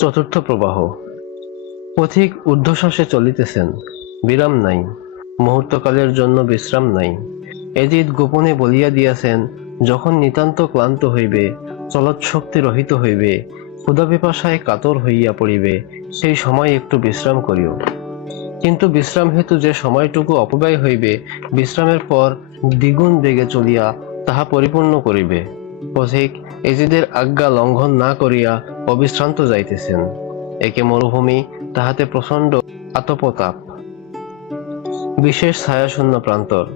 চতুর্থ প্রবাহ। পথিক ঊর্ধ্বশ্বাসে চলিতেছেন। বিরাম নাই। মুহূর্তকালের জন্য বিশ্রাম নাই। এজিদ গোপনে বলিয়া দিয়াছেন, যখন নিতান্ত ক্লান্ত হইবে, চলৎশক্তি রহিত হইবে ক্ষুধা পিপাসায় কাতর হইয়া পড়িবে, সেই সময় একটু বিশ্রাম করিও। কিন্তু বিশ্রাম হেতু যে সময়টুকু অপব্যয় হইবে, বিশ্রামের পর দ্বিগুণ বেগে চলিয়া তাহা পরিপূর্ণ করিবে। পথিক এজিদের আজ্ঞা লঙ্ঘন না করিয়া অবিশ্রান্ত যাইতেছেন। একে মরুভূমি, তাহাতে প্রচণ্ড আতপতাপ। বিশেষ ছায়াশূন্য প্রান্তর।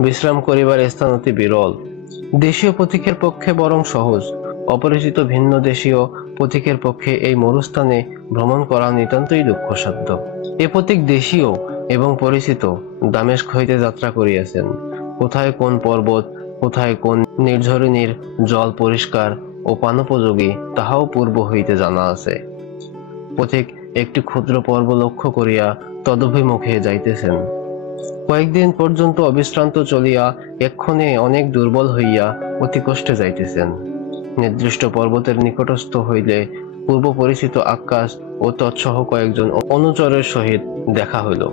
বিশ্রাম করিবার স্থান অতি বিরল। দেশীয় পথিকের পক্ষে বরং সহজ। অপরিচিত ভিন্ন দেশীয় পথিকের পক্ষে এই মরুস্থানে ভ্রমণ করা নিতান্তই দুঃখসাধ্য। এ পথিক দেশীয় এবং পরিচিত দামেস্ক হইতে যাত্রা করিয়াছেন। কোথায় কোন পর্বত কোথায় কোন নির্ঝরিণীর জল পরিষ্কার ও পানোপযোগী তাহাও পূর্ব হইতে জানা আছে। পথিক একটি ক্ষুদ্র পর্ব লক্ষ্য করিয়া তদভিমুখে যাইতেছেন। কয়েকদিন পর্যন্ত অবিশ্রান্ত চলিয়া এক্ষণে অনেক দুর্বল হইয়া অতি কষ্টে যাইতেছেন। নির্দিষ্ট পর্বতের নিকটস্থ হইলে পূর্ব পরিচিত আকাশ ও তৎসহ কয়েকজন অনুচরের সহিত দেখা হইল।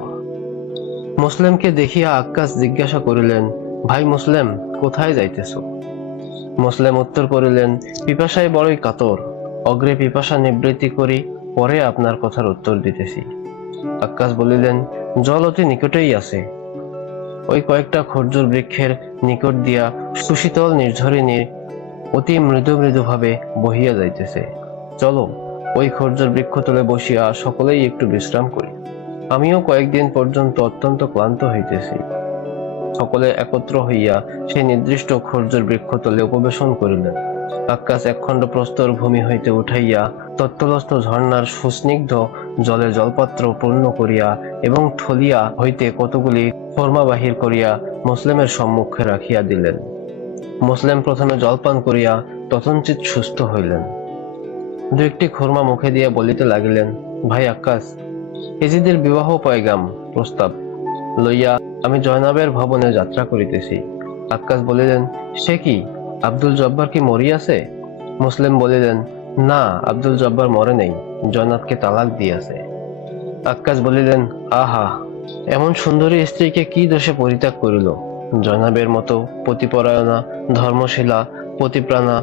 মুসলিমকে দেখিয়া আকাশ জিজ্ঞাসা করিলেন ভাই মুসলিম, কোথায় যাইতেছ? মুসলিম উত্তর করিলেন, পিপাসায় বড়ই কাতর। অগ্রে পিপাসা নিবৃত্তি করি, পরে আপনার কথার উত্তর দিতেছি। আকাশ বলিলেন, জল অতি নিকটেই আছে। ওই কয়েকটা খর্জুর বৃক্ষের নিকট দিয়া সুশীতল নির্ঝরিণীর অতি মৃদু মৃদু ভাবে বহিয়া যাইতেছে। চলো, ওই খর্জুর বৃক্ষতলে বসিয়া সকলেই একটু বিশ্রাম করি। আমিও কয়েকদিন পর্যন্ত অত্যন্ত ক্লান্ত হইতেছি। সকলে একত্র হইয়া সেই নির্দিষ্ট খর্জুর বৃক্ষতলে উপবেশন করিলেন। আকাশ একখণ্ড প্রস্তর ভূমি হইতে উঠাইয়া তত্তলস্থ ঝর্ণার সুস্নিগ্ধ জলে জলপাত্র পূর্ণ করিয়া এবং থলিয়া হইতে কতগুলি ফর্মা বাহির করিয়া মুসলিমের সম্মুখে রাখিয়া দিলেন। মুসলিম প্রথমে জলপান করিয়া তথঞ্চিত সুস্থ হইলেন। দু একটি খোরমা মুখে দিয়া বলিতে লাগিলেন, ভাই আকাশ, এজিদের বিবাহ পয়গাম প্রস্তাব। লইয়া আমি জয়নাবের ভবনে যাত্রা করিতেছি। আকাশ বলিলেন, সে কি? আব্দুল জব্বার কি মরিয়াছে মুসলিম বলিলেন, না, আব্দুল জব্বার মরে নেই, জয়নাবকে তালাক দিয়াছে আকাশ বলিলেন, আহা, এমন সুন্দরী স্ত্রীকে কি দোষে পরিত্যাগ করিল? জয়নাবের মতো পতিপরায়ণা, ধর্মশীলা, পতিপ্রাণা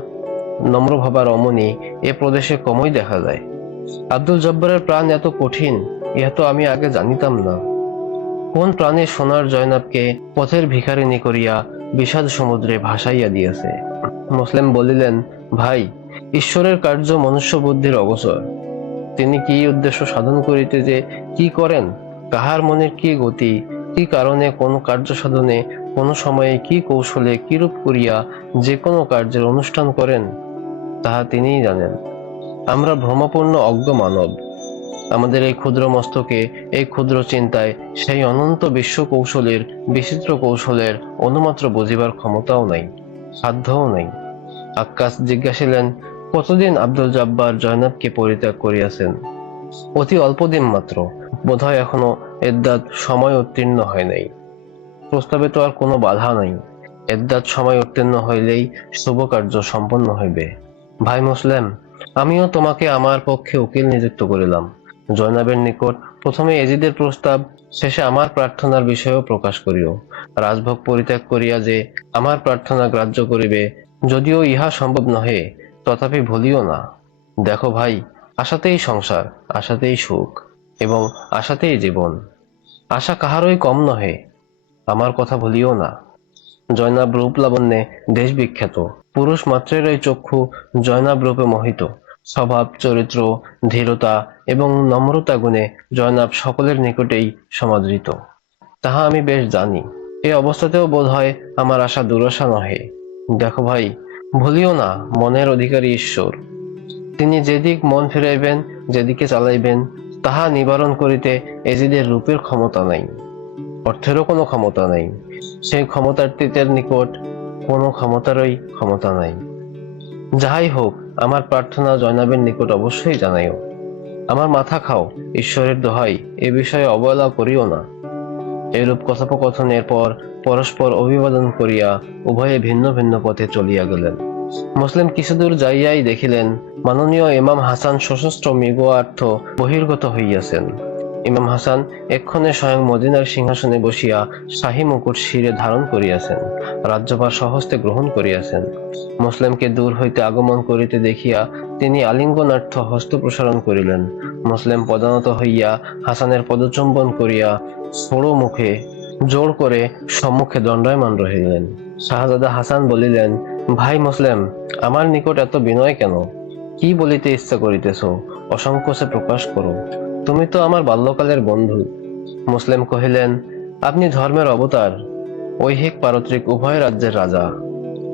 নম্রভাবা রমণী এ প্রদেশে কমই দেখা যায়। আব্দুল জব্বারের প্রাণ এত কঠিন, ইহা তো আমি আগে জানিতাম না। কোন প্রাণে সোনার জয়নাবকে পথের ভিখারিণী করিয়া বিষাদ সমুদ্রে ভাসাইয়া দিয়েছে? মুসলিম বলিলেন, ভাই, ঈশ্বরের কার্য মনুষ্য বুদ্ধির অবসর। তিনি কি উদ্দেশ্য সাধন করিতে যে কি করেন? কাহার মনের কি গতি? কি কারণে, কোন কার্য সাধনে, কোন সময়ে কি কৌশলে কিরূপ করিয়া যে কোনো কার্যের অনুষ্ঠান করেন, তাহা তিনিই জানেন। আমরা ভ্রমপূর্ণ অজ্ঞ মানব। আমাদের এই ক্ষুদ্র মস্তকে, এই ক্ষুদ্র চিন্তায়, সেই অনন্ত বিশ্ব কৌশলের বিচিত্র কৌশলের অনুমাত্র বুঝিবার ক্ষমতাও নাই, সাধ্যও নাই। আকাশ জিজ্ঞাসিলেন, কতদিন আব্দুল জব্বার জয়নাবকে পরিত্যাগ করিয়াছেন? অতি অল্পদিন মাত্র। বোধহয় এখনও এদ্দাত সময় উত্তীর্ণ হয় নাই। প্রস্তাবে তো আর কোনো বাধা নাই। এদ্দাত সময় উত্তীর্ণ হইলেই শুভ কার্য সম্পন্ন হইবে। ভাই মুসলিম, আমিও তোমাকে আমার পক্ষে উকিল নিযুক্ত করিলাম। জয়নাবের নিকট প্রথমে এজিদের প্রস্তাব, শেষে আমার প্রার্থনার বিষয়েও প্রকাশ করিও। রাজভোগ পরিত্যাগ করিয়া যে আমার প্রার্থনা গ্রাহ্য করিবে, যদিও ইহা সম্ভব নহে, তথাপি ভুলিও না। দেখো ভাই, আশাতেই সংসার, আশাতেই সুখ, এবং আশাতেই জীবন। আশা কাহারই কম নহে, আমার কথা ভুলিও না। জয়নাব রূপ লাবণ্যে দেশ বিখ্যাত পুরুষ মাত্রেরই চক্ষু জয়নাব রূপে মোহিত। স্বভাব, চরিত্র, ধীরতা এবং নম্রতা গুণে জয়নাব সকলের নিকটেই সমাদৃত। তাহা আমি বেশ জানি। এ অবস্থাতেও বোধ হয় আমার আশা দুরাশা নহে। দেখো ভাই, ভুলিও না, মনের অধিকারী ঈশ্বর। তিনি যেদিক মন ফিরাইবেন, যেদিকে চালাইবেন, তাহা নিবারণ করিতে এজিদের রূপের ক্ষমতা নাই। অর্থেরও কোনো ক্ষমতা নাই। সেই ক্ষমতার্থীদের নিকট কোনো ক্ষমতারই ক্ষমতা নাই। যাহাই হোক আমার প্রার্থনা জয়নাবের নিকট অবশ্যই জানাইও। আমার মাথা খাও, ঈশ্বরের দোহাই, এ বিষয়ে অবহেলা করিও না। এরূপ কথোপকথনের পর পরস্পর অভিবাদন করিয়া উভয়ে ভিন্ন ভিন্ন পথে চলিয়া গেলেন। মুসলিম কিছুদূর যাইয়াই দেখিলেন, মাননীয় ইমাম হাসান সশস্ত্র মৃগয়ার্থ বহির্গত হইয়াছেন। ইমাম হাসান এক্ষণে স্বয়ং মদিনার সিংহাসনে বসিয়া শাহী মুকুট শিরে ধারণ করিয়াছেন রাজ্যভার সহস্তে গ্রহণ করিয়াছেন। মুসলিমকে দূর হইতে আগমন করিতে দেখিয়া তিনি আলিঙ্গনার্থ হস্ত প্রসারণ করিলেন। মুসলিম পদানত হইয়া হাসানের পদচুম্বন করিয়া ছোড়ো মুখে জোর করে সম্মুখে দণ্ডায়মান রহিলেন। শাহজাদা হাসান বলিলেন, ভাই মুসলিম, আমার নিকট এত বিনয় কেন? কি বলিতে ইচ্ছা করিতেছ? অসংকোচে প্রকাশ করো। তুমি তো আমার বাল্যকালের বন্ধু। মুসলিম কহিলেন, আপনি ধর্মের অবতার। ঐহিক পারত্রিক উভয় রাজ্যের রাজা।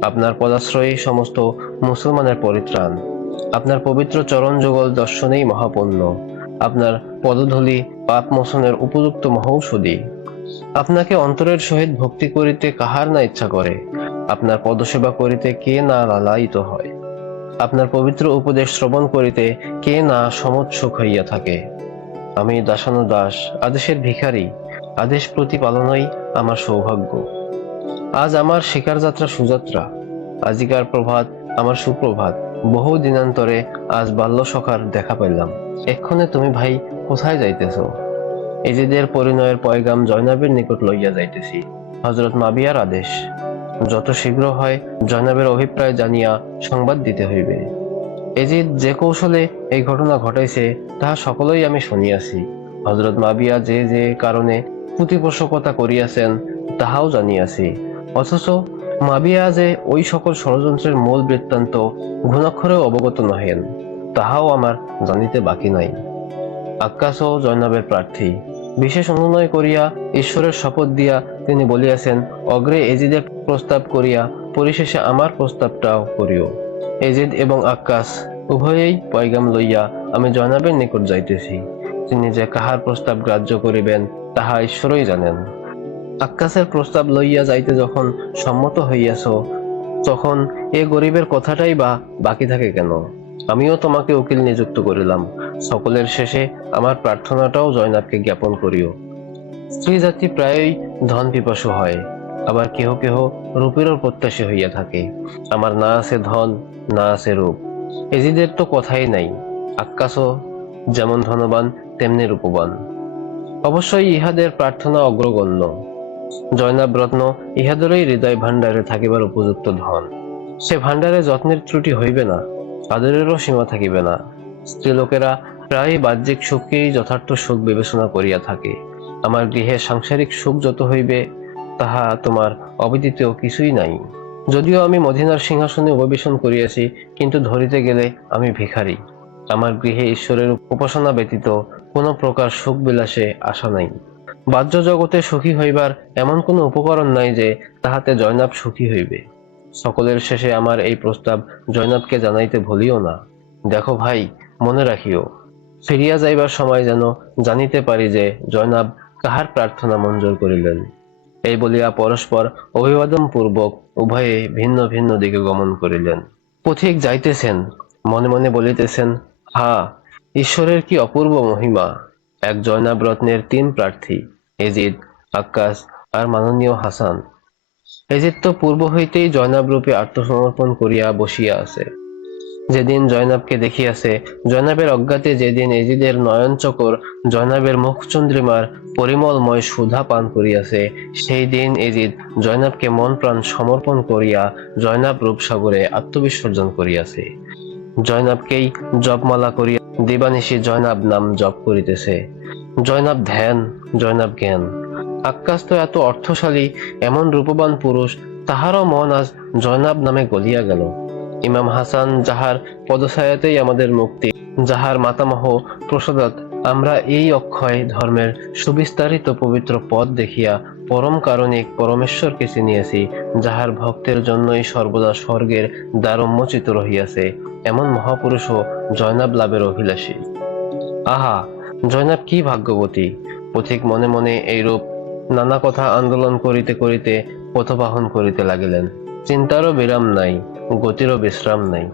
আপনার পদাশ্রয়ী সমস্ত মুসলমানের পরিত্রাণ। আপনার পবিত্র চরণ যুগল দর্শনেই মহাপুণ্য আপনার পদধূলি পাপ মোচনের উপযুক্ত মহৌষধি। আপনাকে অন্তরের সহিত ভক্তি করিতে কাহার না ইচ্ছা করে। আপনার পদসেবা করিতে কে না লালায়িত হয়। আপনার পবিত্র উপদেশ শ্রবণ করিতে কে না সমোৎসুক হইয়া থাকে। আমি দাসানু দাস, আদেশের ভিখারি। আদেশ প্রতিপালনই আমার সৌভাগ্য। আজ আমার শিকার যাত্রা সুযাত্রা। আজিকার প্রভাত আমার সুপ্রভাত। বহু দিনান্তরে আজ বাল্য সখার দেখা পাইলাম। এক্ষণে তুমি ভাই কোথায় যাইতেছ? এজিদের পরিণয়ের পয়গাম জয়নাবের নিকট লইয়া যাইতেছি। হজরত মাবিয়ার আদেশ। যত শীঘ্র হয় জয়নাবের অভিপ্রায় জানিয়া সংবাদ দিতে হইবে। এজিদ যে কৌশলে এই ঘটনা ঘটাইছে তাহা সকলেই আমি শুনিয়াছি হজরত মাবিয়া যে যে কারণে প্রতিপোষকতা করিয়াছেন তাহাও জানিয়াছি অথচ মাবিয়া যে ওই সকল ষড়যন্ত্রের মূল বৃত্তান্ত ঘুণাক্ষরেও অবগত নহেন, তাহাও আমার জানিতে বাকি নাই। আকাশও জয়নাবের প্রার্থী। বিশেষ অনুনয় করিয়া ঈশ্বরের শপথ দিয়া তিনি বলিয়াছেন, অগ্রে এজিদের প্রস্তাব করিয়া পরিশেষে আমার প্রস্তাবটাও করিও। এজিদ এবং আকাশ উভয়েই পয়গাম লইয়া আমি জয়নাবের নিকট যাইতেছি তিনি যে কাহার প্রস্তাব গ্রাহ্য করিবেন, তাহা ঈশ্বরই জানেন। আকাশের প্রস্তাব লইয়া যাইতে যখন সম্মত হইয়াছ, তখন এ গরিবের কথাটাই বা বাকি থাকে কেন? আমিও তোমাকে উকিল নিযুক্ত করিলাম, সকলের শেষে আমার প্রার্থনাটাও জয়নাবকে জ্ঞাপন করিও। স্ত্রী জাতি প্রায়ই ধন পিপাসু হয়। আবার কেহ কেহ রূপেরও প্রত্যাশী হইয়া থাকে। আমার না আছে ধন, না আছে রূপ। এজিদের তো কথাই নাই। আকাশও যেমন ধনবান, তেমনি রূপবান। অবশ্যই ইহাদের প্রার্থনা অগ্রগণ্য। জয়নাব রত্ন ইহাদেরই হৃদয় ভাণ্ডারে থাকিবার উপযুক্ত ধন। সে ভাণ্ডারে যত্নের ত্রুটি হইবে না, আদরেরও সীমা থাকিবে না। স্ত্রীলোকেরা প্রায় বাহ্যিক সুখকেই যথার্থ সুখ বিবেচনা করিয়া থাকে। আমার গৃহে সাংসারিক সুখ যত হইবে তাহা তোমার অবিদিতেও কিছুই নাই। যদিও আমি মদিনার সিংহাসনে অভিবেশন করিয়াছি, কিন্তু ধরিতে গেলে আমি ভিখারি। আমার গৃহে ঈশ্বরের উপাসনা ব্যতীত কোনো প্রকার সুখ বিলাসে আশা নাই। বাহ্য জগতে সুখী হইবার এমন কোনো উপকরণ নাই যে তাহাতে জয়নাব সুখী হইবে। সকলের শেষে আমার এই প্রস্তাব জয়নাবকে জানাইতে ভুলিও না। দেখো ভাই, মনে রাখিও, ফিরিয়া যাইবার সময় যেন জানিতে পারি যে জয়নাব কাহার প্রার্থনা মঞ্জুর করিলেন। এই বলিয়া পরস্পর অভিবাদন পূর্বক উভয়ে ভিন্ন ভিন্ন দিকে গমন করিলেন। পথিক যাইতেছেন, মনে মনে বলিতেছেন হা ঈশ্বরের কি অপূর্ব মহিমা! এক জয়নাব রত্নের তিন প্রার্থী, এজিদ, আক্কাস আর মাননীয় হাসান। এজিদ তো পূর্ব হইতেই জয়নাব রূপে আত্মসমর্পণ করিয়া বসিয়া আছে। যেদিন জয়নাবকে দেখিয়াছে, জয়নাবের অজ্ঞাতে যেদিন এজিদের নয়ন চকর জয়নাবের মুখচন্দ্রিমার পরিমলময় সুধা পান করিয়াছে, সেই দিন এজিদ জয়নাবকে মন প্রাণ সমর্পণ করিয়া জয়নাব রূপসাগরে আত্মবিসর্জন করিয়াছে। জয়নাবকেই জপমালা করিয়া দিবানিশি জয়নাব নাম জপ করিতেছে। জয়নাব ধ্যান, জয়নাব জ্ঞান। আকাশ তো এত অর্থশালী, এমন রূপবান পুরুষ, তাহারও মন আজ জয়নাব নামে গলিয়া গেল। ইমাম হাসান যাহার পদছায়াতেই আমাদের মুক্তি, যাহার মাতামহ প্রসাদত আমরা এই অক্ষয় ধর্মের সুবিস্তারিত পবিত্র পদ দেখিয়া পরম কারণিক পরমেশ্বরকে চিনিয়াছি, যাহার ভক্তের জন্যই সর্বদা স্বর্গের দ্বার উন্মোচিত রহিয়াছে, এমন মহাপুরুষও জয়নাব লাভের অভিলাষী। আহা, জয়নাব কি ভাগ্যবতী! পথিক মনে মনে এইরূপ নানা কথা আন্দোলন করিতে করিতে পথবাহন করিতে লাগিলেন। চিন্তারও বিরাম নাই। গতিরও বিশ্রাম নাই।